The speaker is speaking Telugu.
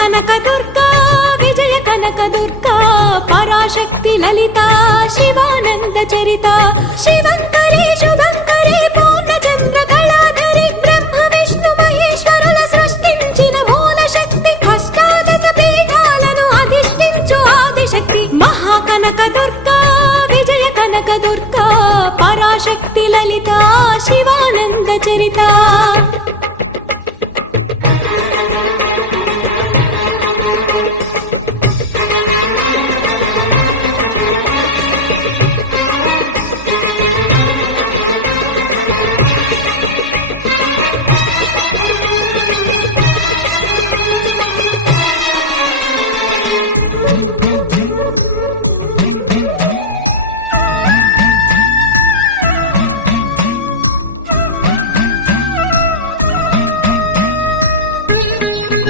కనక దుర్గా విజయ కనక దుర్గా పరాశక్తి లలిత శివానంద చరిత శివంకరి శుభంకరి పూర్ణచంద్ర కళాధరి బ్రహ్మ విష్ణు మహేశ్వరుల సృష్టించిన మూల శక్తి అష్టాదశ పీఠాలను అధిష్ఠించు ఆదిశక్తి మహాకనక దుర్గా విజయ కనక దుర్గా పరాశక్తి లలిత శివానంద చరిత